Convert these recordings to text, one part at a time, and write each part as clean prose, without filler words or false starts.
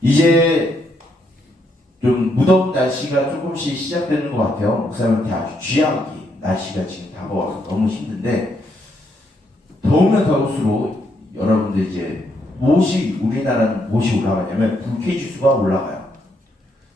이제 좀 무더운 날씨가 조금씩 시작되는 것 같아요. 목사님한테 아주 쥐약이 날씨가 지금 다가와서 너무 힘든데, 더우면 더울수록 여러분들 이제 우리나라는 무엇이 올라가냐면 불쾌지수가 올라가요.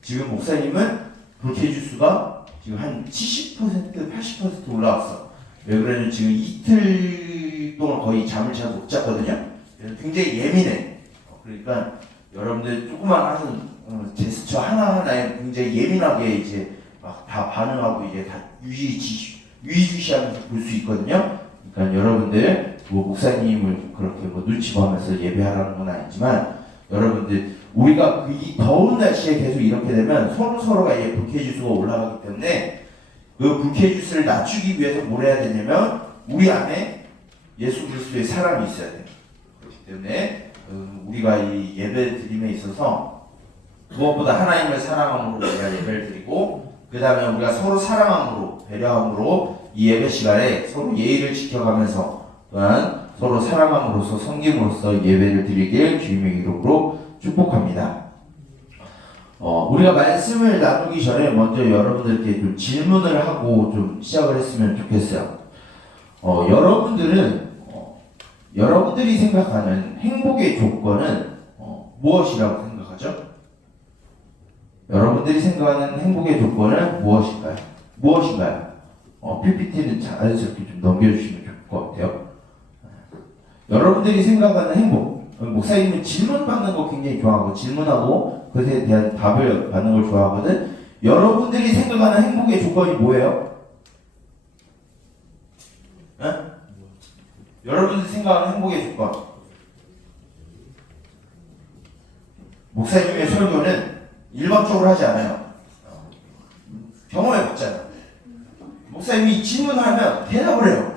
지금 목사님은 불쾌지수가 지금 한 70%, 80% 올라왔어. 왜 그러냐면 지금 이틀 동안 거의 잠을 잘 못 잤거든요. 그래서 굉장히 예민해. 그러니까 여러분들 조그만 하는 제스처 하나하나에 굉장히 예민하게 이제 막 다 반응하고 이제 다 유의주시하면서 볼 수 있거든요. 그러니까 여러분들 뭐 목사님을 그렇게 뭐 눈치 보면서 예배하라는 건 아니지만, 여러분들 우리가 이 더운 날씨에 계속 이렇게 되면 서로가 이제 불쾌지수가 올라가기 때문에 그 불쾌지수를 낮추기 위해서 뭘 해야 되냐면 우리 안에 예수 그리스도의 사랑이 있어야 돼요. 그렇기 때문에 우리가 이 예배 드림에 있어서 무엇보다 하나님을 사랑함으로 우리가 예배를 드리고, 그 다음에 우리가 서로 사랑함으로, 배려함으로 이 예배 시간에 서로 예의를 지켜가면서 또한 서로 사랑함으로써 섬김으로써 예배를 드리길 주님의 이름으로 축복합니다. 우리가 말씀을 나누기 전에 먼저 여러분들께 좀 질문을 하고 좀 시작을 했으면 좋겠어요. 여러분들이 생각하는 행복의 조건은 무엇이라고 생각하죠? 여러분들이 생각하는 행복의 조건은 무엇인가요? PPT는 자연스럽게 좀 넘겨주시면 좋을 것 같아요. 여러분들이 생각하는 행복, 목사님은 질문 받는 거 굉장히 좋아하고 질문하고 그것에 대한 답을 받는 걸 좋아하거든. 여러분들이 생각하는 행복의 조건이 뭐예요? 여러분들이 생각하는 행복의 조건. 목사님의 설교는 일방적으로 하지 않아요. 경험해 봤잖아. 목사님이 질문하면 대답을 해요.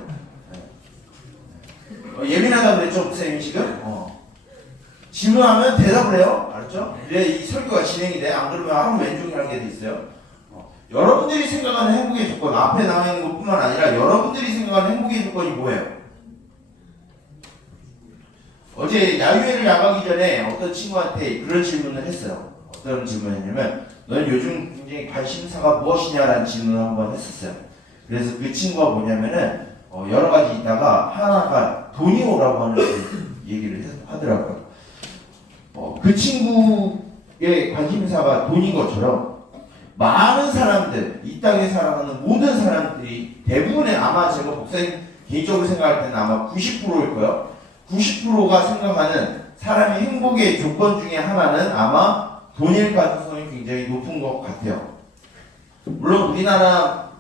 예민하다 그랬죠, 목사님이 지금? 질문하면 대답을 해요. 알았죠? 그래 이 설교가 진행이 돼. 안 그러면 하루 왼종일 하게 돼 있어요. 여러분들이 생각하는 행복의 조건, 앞에 나와 있는 것뿐만 아니라 여러분들이 생각하는 행복의 조건이 뭐예요? 어제 야유회를 나가기 전에 어떤 친구한테 그런 질문을 했어요. 어떤 질문을 했냐면, 너는 요즘 굉장히 관심사가 무엇이냐라는 질문을 한번 했었어요. 그래서 그 친구가 뭐냐면은 여러 가지 있다가 하나가 돈이 오라고 하는 얘기를 하더라고요. 그 친구의 관심사가 돈인 것처럼 많은 사람들, 이 땅에 살아가는 모든 사람들이 대부분의, 아마 제가 목사님 개인적으로 생각할 때는 아마 90%일 거예요. 90%가 생각하는 사람의 행복의 조건 중에 하나는 아마 돈일 가능성이 굉장히 높은 것 같아요. 물론 우리나라가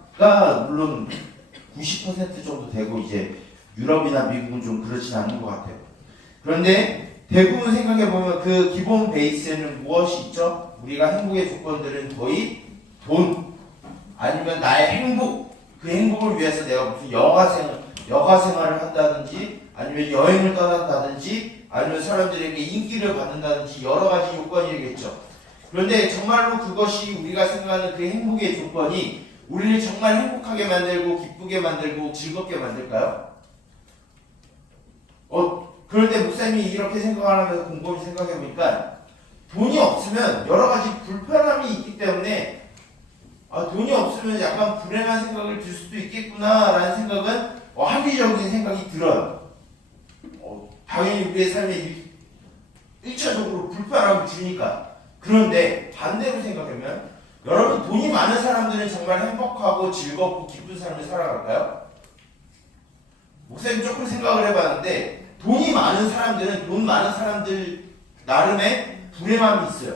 90% 정도 되고 이제 유럽이나 미국은 좀 그렇진 않은 것 같아요. 그런데 대부분 생각해보면 그 기본 베이스에는 무엇이 있죠? 우리가 행복의 조건들은 거의 돈, 아니면 나의 행복, 그 행복을 위해서 내가 무슨 여가 생활을 한다든지, 아니면 여행을 떠난다든지, 아니면 사람들에게 인기를 받는다든지 여러 가지 요건이겠죠. 그런데 정말로 그것이 우리가 생각하는 그 행복의 조건이 우리를 정말 행복하게 만들고 기쁘게 만들고 즐겁게 만들까요? 그런데 목사님이 이렇게 생각하면서 곰곰이 생각해보니까 돈이 없으면 여러 가지 불편함이 있기 때문에 돈이 없으면 약간 불행한 생각을 들 수도 있겠구나라는 생각은 합리적인 생각이 들어요. 당연히 우리의 삶에 1차적으로 불편함을 주니까. 그런데 반대로 생각하면 여러분, 돈이 많은 사람들은 정말 행복하고 즐겁고 기쁜 삶을 살아갈까요? 목사님 조금 생각을 해봤는데 돈이 많은 사람들은 돈 많은 사람들 나름의 불행함이 있어요.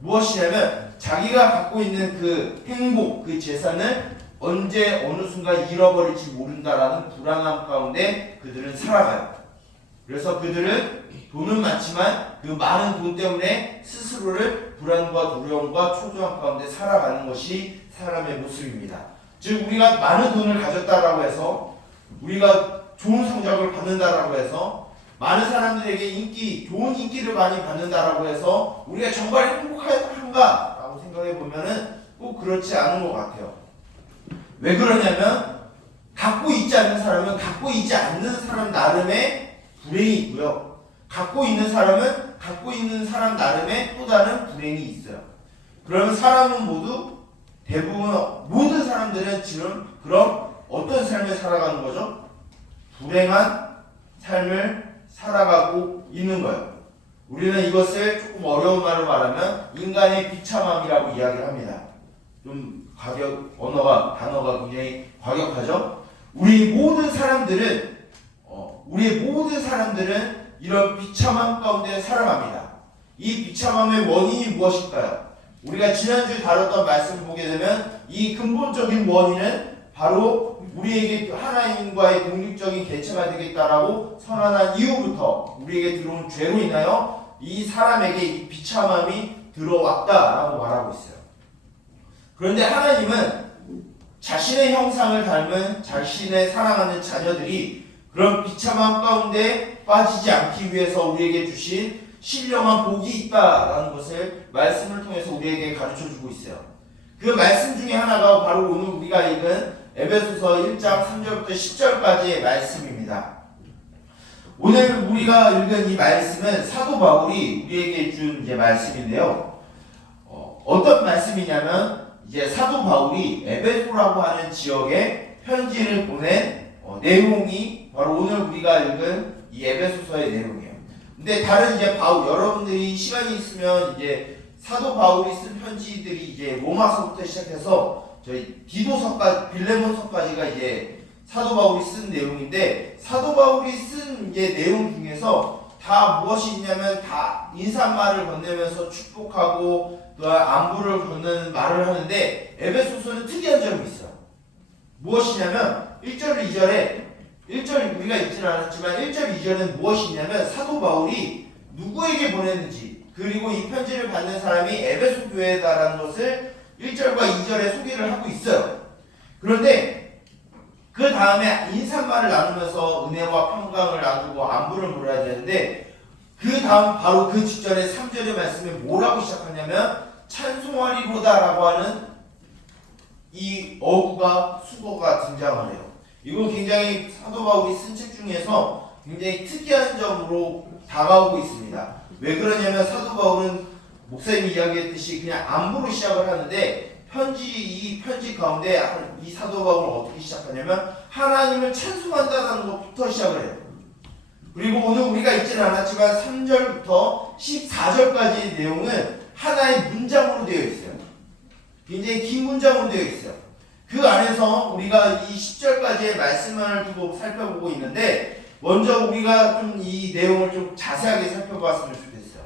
무엇이냐면 자기가 갖고 있는 그 행복, 그 재산을 언제 어느 순간 잃어버릴지 모른다라는 불안함 가운데 그들은 살아가요. 그래서 그들은 돈은 많지만 그 많은 돈 때문에 스스로를 불안과 두려움과 초조함 가운데 살아가는 것이 사람의 모습입니다. 즉 우리가 많은 돈을 가졌다라고 해서, 우리가 좋은 성적을 받는다라고 해서, 많은 사람들에게 좋은 인기를 많이 받는다라고 해서 우리가 정말 행복한가라고 생각해 보면은 꼭 그렇지 않은 것 같아요. 왜 그러냐면 갖고 있지 않는 사람은 갖고 있지 않는 사람 나름의 불행이 있고요. 갖고 있는 사람은 갖고 있는 사람 나름의 또 다른 불행이 있어요. 그러면 사람은 모든 사람들은 지금 그럼 어떤 삶을 살아가는 거죠? 불행한 삶을 살아가고 있는 거예요. 우리는 이것을 조금 어려운 말로 말하면 인간의 비참함이라고 이야기를 합니다. 좀 단어가 굉장히 과격하죠? 우리의 모든 사람들은 이런 비참함 가운데 살아갑니다. 이 비참함의 원인이 무엇일까요? 우리가 지난주에 다뤘던 말씀을 보게 되면 이 근본적인 원인은 바로 우리에게 하나님과의 독립적인 개체가 되겠다라고 선언한 이후부터 우리에게 들어온 죄로 인하여 이 사람에게 이 비참함이 들어왔다라고 말하고 있어요. 그런데 하나님은 자신의 형상을 닮은 자신의 사랑하는 자녀들이 그런 비참함 가운데 빠지지 않기 위해서 우리에게 주신 신령한 복이 있다라는 것을 말씀을 통해서 우리에게 가르쳐주고 있어요. 그 말씀 중에 하나가 바로 오늘 우리가 읽은 에베소서 1장 3절부터 10절까지의 말씀입니다. 오늘 우리가 읽은 이 말씀은 사도 바울이 우리에게 준 말씀인데요. 어떤 말씀이냐면 사도 바울이 에베소라고 하는 지역에 편지를 보낸 내용이 바로 오늘 우리가 읽은 이 에베소서의 내용이에요. 근데 다른 여러분들이 시간이 있으면 사도 바울이 쓴 편지들이 로마서부터 시작해서 저희 디도서까지 빌레몬서까지가 사도 바울이 쓴 내용인데, 사도 바울이 쓴 내용 중에서 다 무엇이 있냐면 다 인사말을 건네면서 축복하고 또 안부를 건네는 말을 하는데, 에베소서는 특이한 점이 있어요. 무엇이냐면 1절 2절에 1절 우리가 읽지는 않았지만 1절 2절은 무엇이 있냐면 사도 바울이 누구에게 보냈는지, 그리고 이 편지를 받는 사람이 에베소 교회다라는 것을 1절과 2절에 소개를 하고 있어요. 그런데 그 다음에 인사말을 나누면서 은혜와 평강을 나누고 안부를 물어야 되는데, 그 다음 바로 그 직전에 3절의 말씀에 뭐라고 시작하냐면 찬송하리로다라고 하는 이 어구가 수거가 등장을 해요. 이건 굉장히 사도 바울이 쓴 책 중에서 굉장히 특이한 점으로 다가오고 있습니다. 왜 그러냐면 사도 바울은 목사님이 이야기했듯이 그냥 안부로 시작을 하는데, 이 편지 가운데 이 사도 바울은 어떻게 시작하냐면 하나님을 찬송한다는 것부터 시작을 해요. 그리고 오늘 우리가 읽지는 않았지만 3절부터 14절까지의 내용은 하나의 문장으로 되어 있어요. 굉장히 긴 문장으로 되어 있어요. 그 안에서 우리가 이 10절까지의 말씀을 두고 살펴보고 있는데, 먼저 우리가 좀 이 내용을 좀 자세하게 살펴봤으면 좋겠어요.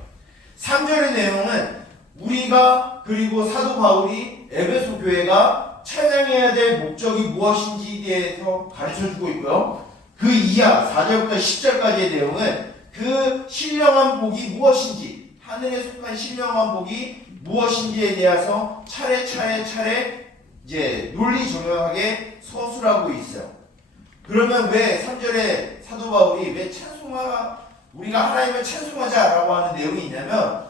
3절의 내용은 우리가 그리고 사도 바울이 에베소 교회가 찬양해야 될 목적이 무엇인지에 대해서 가르쳐주고 있고요. 그 이하 4절부터 10절까지의 내용은 그 신령한 복이 무엇인지, 하늘에 속한 신령한 복이 무엇인지에 대해서 차례 논리정연하게 서술하고 있어요. 그러면 왜 3절에 사도 바울이 왜 우리가 하나님을 찬송하자라고 하는 내용이 있냐면,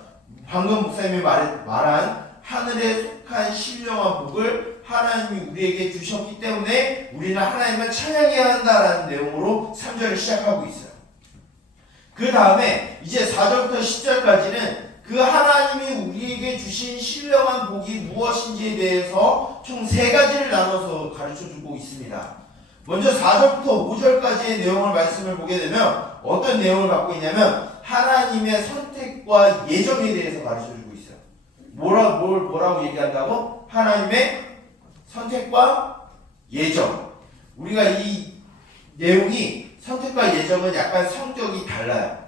방금 목사님이 말한 하늘에 속한 신령한 복을 하나님이 우리에게 주셨기 때문에 우리는 하나님을 찬양해야 한다라는 내용으로 3절을 시작하고 있어요. 그 다음에 이제 4절부터 10절까지는 그 하나님이 우리에게 주신 신령한 복이 무엇인지에 대해서 총 3가지를 나눠서 가르쳐주고 있습니다. 먼저 4절부터 5절까지의 말씀을 보게 되면 어떤 내용을 갖고 있냐면 하나님의 선택과 예정에 대해서 가르쳐주고 있어요. 뭐라고 얘기한다고? 하나님의 선택과 예정. 우리가 이 내용이 선택과 예정은 약간 성격이 달라요.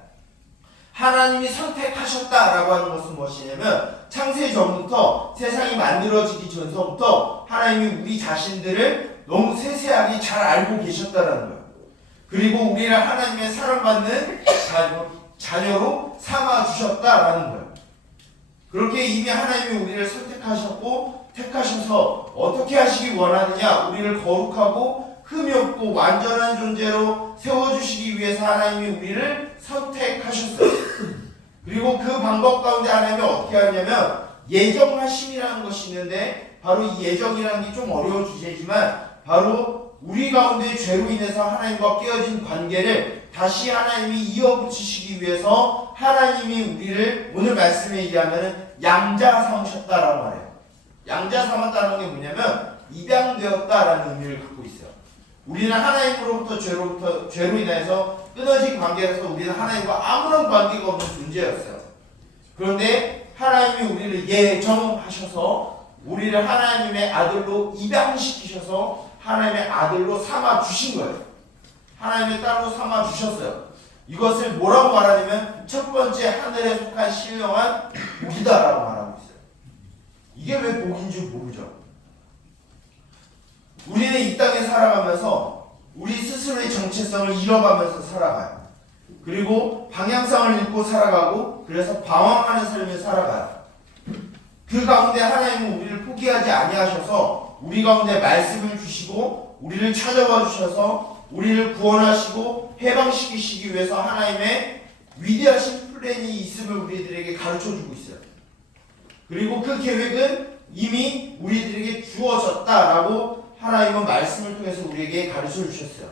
하나님이 선택하셨다라고 하는 것은 무엇이냐면 창세 전부터, 세상이 만들어지기 전서부터 하나님이 우리 자신들을 너무 세세하게 잘 알고 계셨다라는 거예요. 그리고 우리를 하나님의 사랑받는 자녀로 삼아주셨다라는 거예요. 그렇게 이미 하나님이 우리를 선택하셨고 택하셔서 어떻게 하시기 원하느냐, 우리를 거룩하고 흠이 없고 완전한 존재로 세워주시기 위해서 하나님이 우리를 선택하셨어요. 그리고 그 방법 가운데 하나님이 어떻게 하냐면 예정하심이라는 것이 있는데, 바로 이 예정이라는 게 좀 어려운 주제지만 바로 우리 가운데 죄로 인해서 하나님과 깨어진 관계를 다시 하나님이 이어붙이시기 위해서 하나님이 우리를 오늘 말씀에 의하면 양자 삼으셨다라고 말해요. 양자 삼았다는 게 뭐냐면 입양되었다라는 의미를 갖고 있어요. 우리는 하나님으로부터 죄로 인해서 끊어진 관계에서 우리는 하나님과 아무런 관계가 없는 존재였어요. 그런데 하나님이 우리를 예정하셔서 우리를 하나님의 아들로 입양시키셔서 하나님의 아들로 삼아 주신 거예요. 하나님의 딸로 삼아 주셨어요. 이것을 뭐라고 말하냐면 첫 번째 하늘에 속한 신령한 복이다라고 말하고 있어요. 이게 왜 복인 줄 모르죠. 우리는 이 땅에 살아가면서 우리 스스로의 정체성을 잃어가면서 살아가요. 그리고 방향성을 잃고 살아가고 그래서 방황하는 삶을 살아가요. 그 가운데 하나님은 우리를 포기하지 아니하셔서 우리 가운데 말씀을 주시고 우리를 찾아와 주셔서 우리를 구원하시고 해방시키시기 위해서 하나님의 위대하신 플랜이 있음을 우리들에게 가르쳐주고 있어요. 그리고 그 계획은 이미 우리들에게 주어졌다라고 하나님은 말씀을 통해서 우리에게 가르쳐 주셨어요.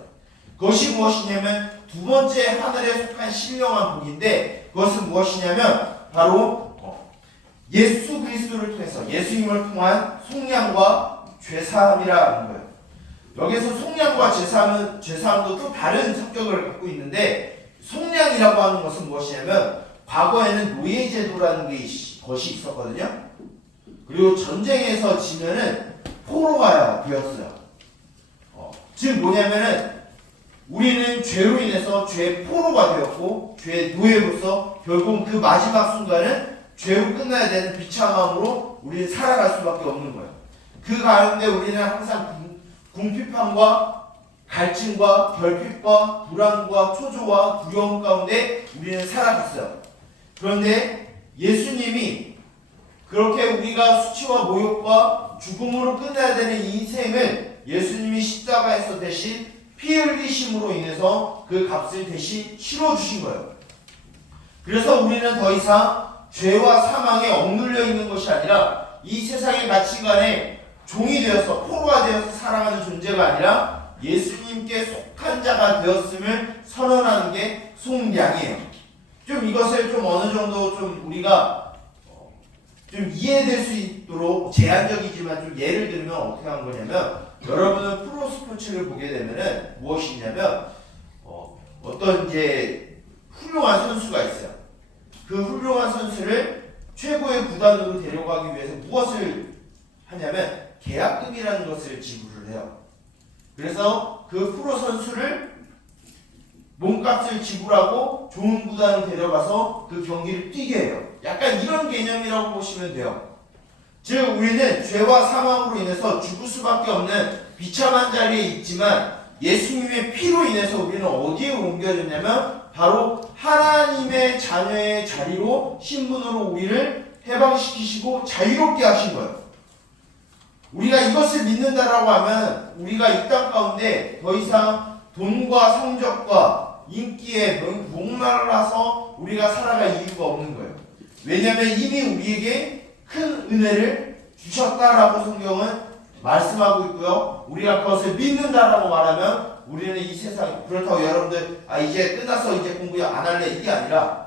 그것이 무엇이냐면 두 번째 하늘에 속한 신령한 복인데 그것은 무엇이냐면 바로 예수 그리스도를 통해서 예수님을 통한 속량과 죄사함이라는 거예요. 여기서 속량과 죄사함도 또 다른 성격을 갖고 있는데 속량이라고 하는 것은 무엇이냐면 과거에는 노예제도라는 것이 있었거든요. 그리고 전쟁에서 지면은 포로가 되었어요. 즉 뭐냐면은 우리는 죄로 인해서 죄의 포로가 되었고 죄의 노예로서 결국 그 마지막 순간은 죄로 끝나야 되는 비참함으로 우리는 살아갈 수밖에 없는 거예요. 그 가운데 우리는 항상 궁핍함과 갈증과 결핍과 불안과 초조와 두려움 가운데 우리는 살아갔어요. 그런데 예수님이 그렇게 우리가 수치와 모욕과 죽음으로 끝나야 되는 인생을 예수님이 십자가에서 대신 피 흘리심으로 인해서 그 값을 대신 치러주신 거예요. 그래서 우리는 더 이상 죄와 사망에 억눌려 있는 것이 아니라 이 세상의 가치관에 종이 되어서 포로가 되어서 살아가는 존재가 아니라 예수님께 속한 자가 되었음을 선언하는 게 속량이에요. 좀 이것을 좀 어느 정도 좀 우리가 좀 이해될 수 있도록 제한적이지만 좀 예를 들면 어떻게 한 거냐면 여러분은 프로 스포츠를 보게 되면은 무엇이냐면 어떤 이제 훌륭한 선수가 있어요. 그 훌륭한 선수를 최고의 구단으로 데려가기 위해서 무엇을 하냐면 계약금이라는 것을 지불을 해요. 그래서 그 프로 선수를 몸값을 지불하고 좋은 구단을 데려가서 그 경기를 뛰게 해요. 약간 이런 개념이라고 보시면 돼요. 즉 우리는 죄와 사망으로 인해서 죽을 수밖에 없는 비참한 자리에 있지만 예수님의 피로 인해서 우리는 어디에 옮겨졌냐면 바로 하나님의 자녀의 자리로 신분으로 우리를 해방시키시고 자유롭게 하신 거예요. 우리가 이것을 믿는다라고 하면 우리가 이 땅 가운데 더 이상 돈과 성적과 인기에 목말라서 우리가 살아갈 이유가 없는 거예요. 왜냐하면 이미 우리에게 큰 은혜를 주셨다라고 성경은 말씀하고 있고요. 우리가 그것을 믿는다라고 말하면 우리는 이 세상 그렇다고 여러분들 이제 끝났어 이제 공부 안 할래 이게 아니라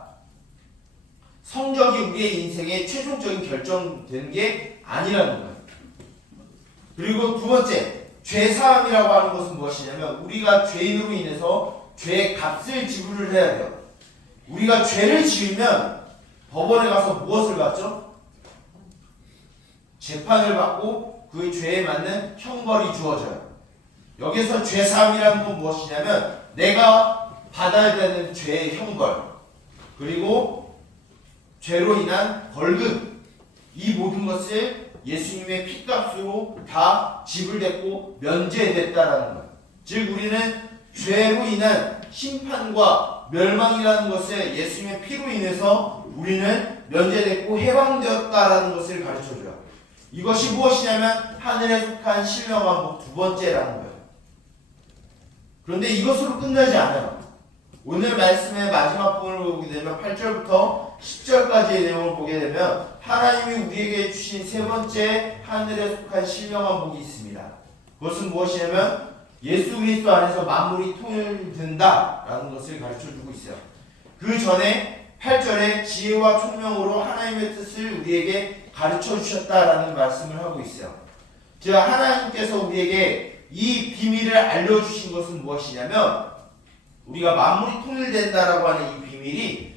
성적이 우리의 인생의 최종적인 결정되는 게 아니라는 거예요. 그리고 두 번째 죄사함이라고 하는 것은 무엇이냐면 우리가 죄인으로 인해서 죄의 값을 지불을 해야 돼요. 우리가 죄를 지으면 법원에 가서 무엇을 받죠? 재판을 받고 그 죄에 맞는 형벌이 주어져요. 여기서 죄사함이라는 건 무엇이냐면 내가 받아야 되는 죄의 형벌 그리고 죄로 인한 벌금 이 모든 것을 예수님의 피값으로 다 지불됐고 면제됐다라는 거예요. 즉 우리는 죄로 인한 심판과 멸망이라는 것을 예수님의 피로 인해서 우리는 면제됐고 해방되었다라는 것을 가르쳐줘요. 이것이 무엇이냐면 하늘에 속한 신령한 복 두 번째라는 거예요. 그런데 이것으로 끝나지 않아요. 오늘 말씀의 마지막 부분을 보게 되면 8절부터 10절까지의 내용을 보게 되면 하나님이 우리에게 주신 세 번째 하늘에 속한 신령한 복이 있습니다. 그것은 무엇이냐면 예수 그리스도 안에서 만물이 통일된다라는 것을 가르쳐주고 있어요. 그 전에 8절에 지혜와 총명으로 하나님의 뜻을 우리에게 가르쳐주셨다라는 말씀을 하고 있어요. 즉 하나님께서 우리에게 이 비밀을 알려주신 것은 무엇이냐면 우리가 만물이 통일된다라고 하는 이 비밀이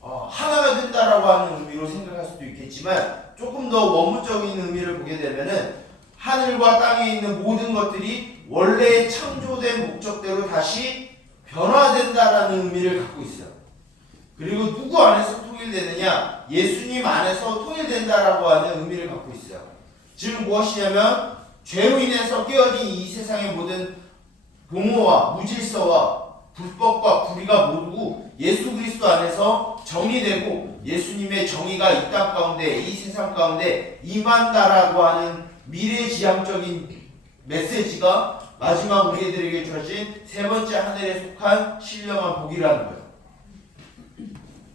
하나가 된다라고 하는 의미로 생각할 수도 있겠지만 조금 더 원문적인 의미를 보게 되면은 하늘과 땅에 있는 모든 것들이 원래 창조된 목적대로 다시 변화된다라는 의미를 갖고 있어요. 그리고 누구 안에서 통일되느냐? 예수님 안에서 통일된다라고 하는 의미를 갖고 있어요. 즉 무엇이냐면 죄로 인해서 깨어진 이 세상의 모든 공허와 무질서와 불법과 불의가 모두 예수 그리스도 안에서 정리되고 예수님의 정의가 이 땅 가운데 이 세상 가운데 임한다라고 하는 미래지향적인 메시지가 마지막 우리들에게 주어진 세 번째 하늘에 속한 신령한 복이라는 거예요.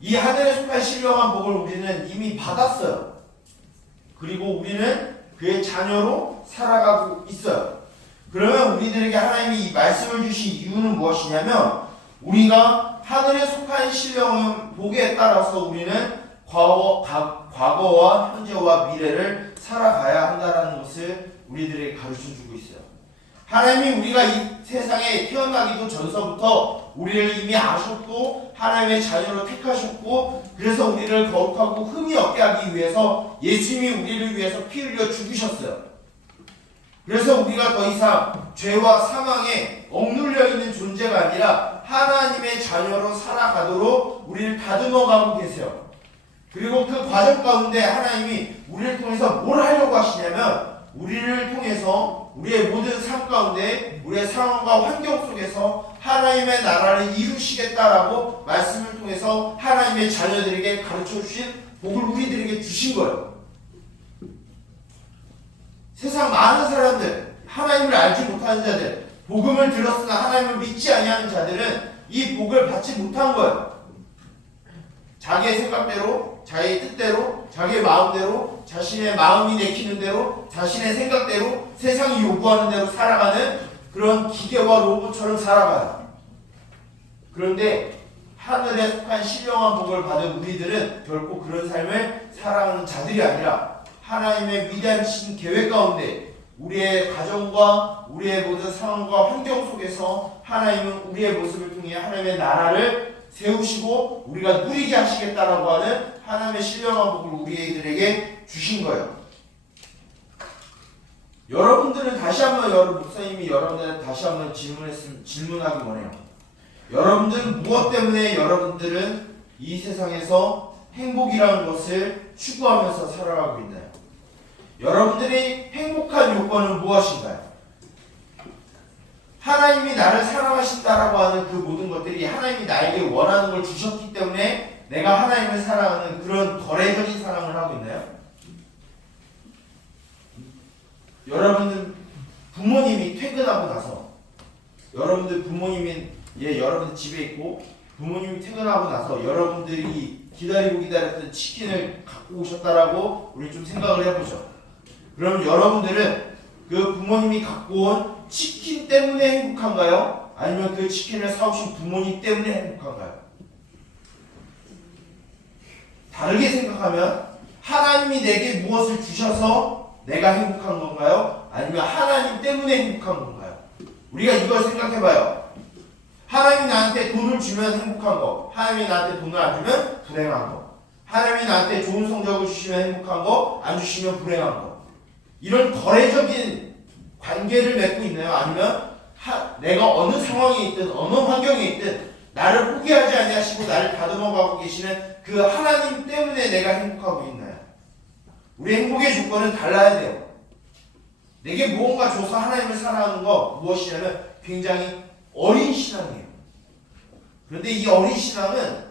이 하늘에 속한 신령한 복을 우리는 이미 받았어요. 그리고 우리는 그의 자녀로 살아가고 있어요. 그러면 우리들에게 하나님이 이 말씀을 주신 이유는 무엇이냐면 우리가 하늘에 속한 신령한 복에 따라서 우리는 과거와 현재와 미래를 살아가야 한다는 것을 우리들에게 가르쳐주고 있어요. 하나님이 우리가 이 세상에 태어나기도 전서부터 우리를 이미 아셨고 하나님의 자녀로 택하셨고 그래서 우리를 거룩하고 흠이 없게 하기 위해서 예수님이 우리를 위해서 피 흘려 죽으셨어요. 그래서 우리가 더 이상 죄와 사망에 억눌려 있는 존재가 아니라 하나님의 자녀로 살아가도록 우리를 다듬어가고 계세요. 그리고 그 과정 가운데 하나님이 우리를 통해서 뭘 하려고 하시냐면 우리를 통해서 우리의 모든 삶 가운데 우리의 상황과 환경 속에서 하나님의 나라를 이루시겠다라고 말씀을 통해서 하나님의 자녀들에게 가르쳐 주신 복을 우리들에게 주신 거예요. 세상 많은 사람들, 하나님을 알지 못하는 자들, 복음을 들었으나 하나님을 믿지 아니하는 자들은 이 복을 받지 못한 거예요. 자기의 생각대로, 자기의 뜻대로, 자기의 마음대로, 자신의 마음이 내키는 대로, 자신의 생각대로, 세상이 요구하는 대로 살아가는 그런 기계와 로봇처럼 살아가요. 그런데 하늘에 속한 신령한 복을 받은 우리들은 결코 그런 삶을 살아가는 자들이 아니라 하나님의 위대하신 계획 가운데 우리의 가정과 우리의 모든 상황과 환경 속에서 하나님은 우리의 모습을 통해 하나님의 나라를 세우시고 우리가 누리게 하시겠다라고 하는 하나님의 신령한 복을 우리들에게 주신 거예요. 여러분들은 다시 한번 목사님이 여러분들한테 다시 한번 질문하기 원해요. 여러분들은 무엇 때문에 여러분들은 이 세상에서 행복이라는 것을 추구하면서 살아가고 있나요? 여러분들이 행복한 요건은 무엇인가요? 하나님이 나를 사랑하신다라고 하는 그 모든 것들이 하나님이 나에게 원하는 걸 주셨기 때문에 내가 하나님을 사랑하는 그런 거래적인 사랑을 하고 있나요? 여러분들 부모님이 퇴근하고 나서 여러분들 부모님이 여러분들 집에 있고 부모님이 퇴근하고 나서 여러분들이 기다렸던 치킨을 갖고 오셨다라고 우리 좀 생각을 해보죠. 그럼 여러분들은 그 부모님이 갖고 온 치킨 때문에 행복한가요? 아니면 그 치킨을 사오신 부모님 때문에 행복한가요? 다르게 생각하면 하나님이 내게 무엇을 주셔서 내가 행복한 건가요? 아니면 하나님 때문에 행복한 건가요? 우리가 이걸 생각해봐요. 하나님이 나한테 돈을 주면 행복한 거, 하나님이 나한테 돈을 안 주면 불행한 거, 하나님이 나한테 좋은 성적을 주시면 행복한 거, 안 주시면 불행한 거, 이런 거래적인 관계를 맺고 있나요? 아니면 내가 어느 상황에 있든 어느 환경에 있든 나를 포기하지 아니하시고 나를 다듬어가고 계시는 그 하나님 때문에 내가 행복하고 있나요? 우리 행복의 조건은 달라야 돼요. 내게 무언가 줘서 하나님을 사랑하는 거 무엇이냐면 굉장히 어린 신앙이에요. 그런데 이 어린 신앙은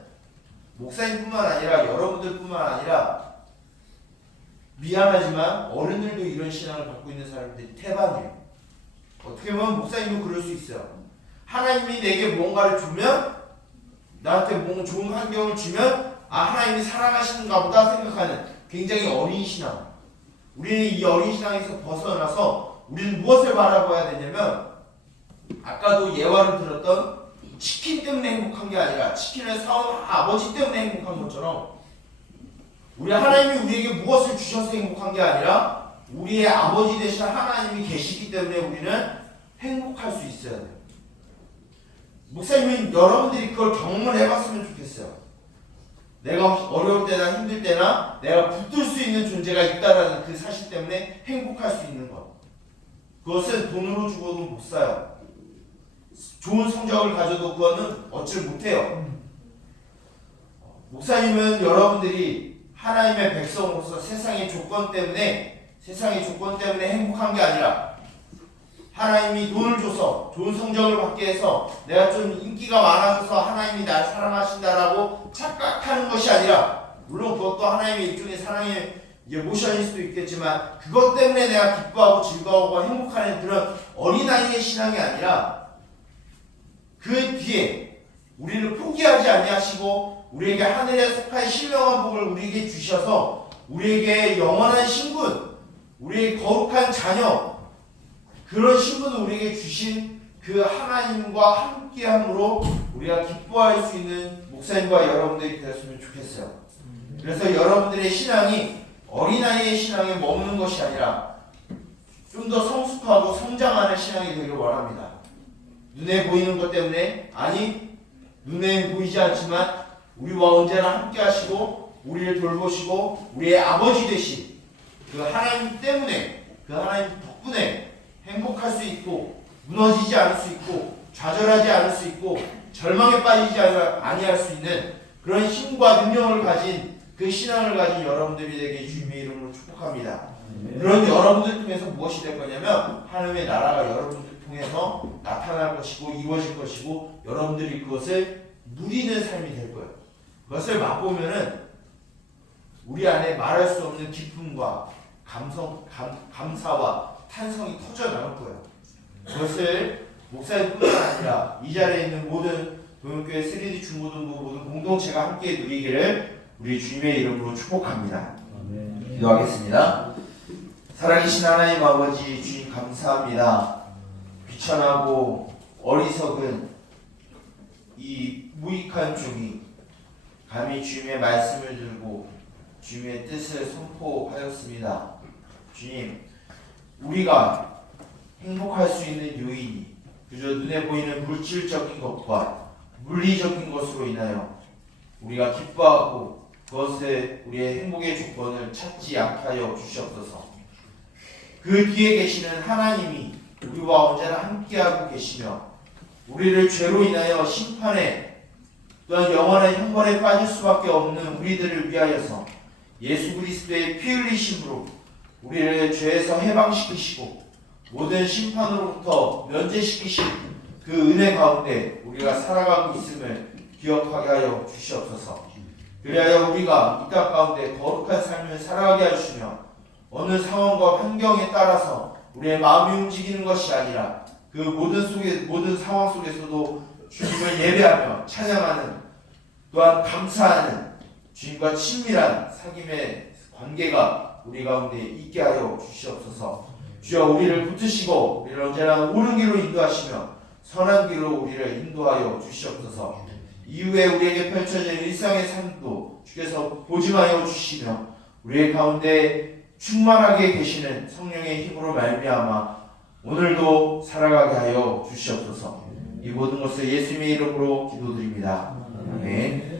목사님뿐만 아니라 여러분들뿐만 아니라 미안하지만 어른들도 이런 신앙을 갖고 있는 사람들이 태반이에요. 어떻게 보면 목사님도 그럴 수 있어요. 하나님이 내게 무언가를 주면 나한테 뭔가 좋은 환경을 주면 하나님이 사랑하시는가 보다 생각하는 굉장히 어린 신앙. 우리는 이 어린 신앙에서 벗어나서 우리는 무엇을 바라봐야 되냐면 아까도 예화를 들었던 치킨 때문에 행복한 게 아니라 치킨을 사온 아버지 때문에 행복한 것처럼 우리 하나님이 우리에게 무엇을 주셔서 행복한 게 아니라 우리의 아버지 되신 하나님이 계시기 때문에 우리는 행복할 수 있어야 돼요. 목사님은 여러분들이 그걸 경험을 해봤으면 좋겠어요. 내가 어려울 때나 힘들 때나 내가 붙들 수 있는 존재가 있다라는 그 사실 때문에 행복할 수 있는 것. 그것은 돈으로 주고도 못 사요. 좋은 성적을 가져도 그거는 얻질 못해요. 목사님은 여러분들이 하나님의 백성으로서 세상의 조건 때문에 행복한 게 아니라 하나님이 돈을 줘서 좋은 성적을 받게 해서 내가 좀 인기가 많아져서 하나님이 날 사랑하신다라고 착각하는 것이 아니라, 물론 그것도 하나님의 일종의 사랑의 모션일 수도 있겠지만 그것 때문에 내가 기뻐하고 즐거워하고 행복하는 그런 어린아이의 신앙이 아니라 그 뒤에 우리를 포기하지 아니하시고 우리에게 하늘에 속한 신령한 복을 우리에게 주셔서 우리에게 영원한 신분, 우리의 거룩한 자녀, 그런 신분을 우리에게 주신 그 하나님과 함께함으로 우리가 기뻐할 수 있는 목사님과 여러분들이 되었으면 좋겠어요. 그래서 여러분들의 신앙이 어린아이의 신앙에 머무는 것이 아니라 좀 더 성숙하고 성장하는 신앙이 되길 원합니다. 눈에 보이는 것 때문에, 아니 눈에 보이지 않지만 우리와 언제나 함께 하시고 우리를 돌보시고 우리의 아버지 되신 그 하나님 때문에, 그 하나님 덕분에 행복할 수 있고 무너지지 않을 수 있고 좌절하지 않을 수 있고 절망에 빠지지 아니할 수 있는 그런 힘과 능력을 가진 그 신앙을 가진 여러분들이 되게 주님의 이름으로 축복합니다. 그런 여러분들 통해서 무엇이 될 거냐면 하나님의 나라가 여러분들 통해서 나타날 것이고 이루어질 것이고 여러분들이 그것을 누리는 삶이 될 거예요. 그것을 맛보면은 우리 안에 말할 수 없는 기쁨과 감사와 탄성이 터져 나올 거예요. 그것을 목사님뿐만 아니라 이 자리에 있는 모든 도용교회 3D 중고등부 모든 공동체가 함께 누리기를 우리 주님의 이름으로 축복합니다. 기도하겠습니다. 살아계신 하나님 아버지, 주님 감사합니다. 비천하고 어리석은 이 무익한 종이 감히 주님의 말씀을 들고 주님의 뜻을 선포하였습니다. 주님, 우리가 행복할 수 있는 요인이 그저 눈에 보이는 물질적인 것과 물리적인 것으로 인하여 우리가 기뻐하고 그것에 우리의 행복의 조건을 찾지 않게 하여 주시옵소서. 그 뒤에 계시는 하나님이 우리와 언제나 함께하고 계시며 우리를 죄로 인하여 심판에 또한 영원한 형벌에 빠질 수밖에 없는 우리들을 위하여서 예수 그리스도의 피 흘리심으로 우리를 죄에서 해방시키시고 모든 심판으로부터 면제시키신 그 은혜 가운데 우리가 살아가고 있음을 기억하게 하여 주시옵소서. 그리하여 우리가 이 땅 가운데 거룩한 삶을 살아가게 하시며 어느 상황과 환경에 따라서 우리의 마음이 움직이는 것이 아니라 그 모든 상황 속에서도 주님을 예배하며 찬양하는, 또한 감사하는 주님과 친밀한 사귐의 관계가 우리 가운데 있게 하여 주시옵소서. 주여, 우리를 붙드시고 우리를 언제나 옳은 길로 인도하시며 선한 길로 우리를 인도하여 주시옵소서. 이후에 우리에게 펼쳐진 일상의 삶도 주께서 보증하여 주시며 우리의 가운데 충만하게 계시는 성령의 힘으로 말미암아 오늘도 살아가게 하여 주시옵소서. 이 모든 것을 예수님의 이름으로 기도드립니다. 아멘.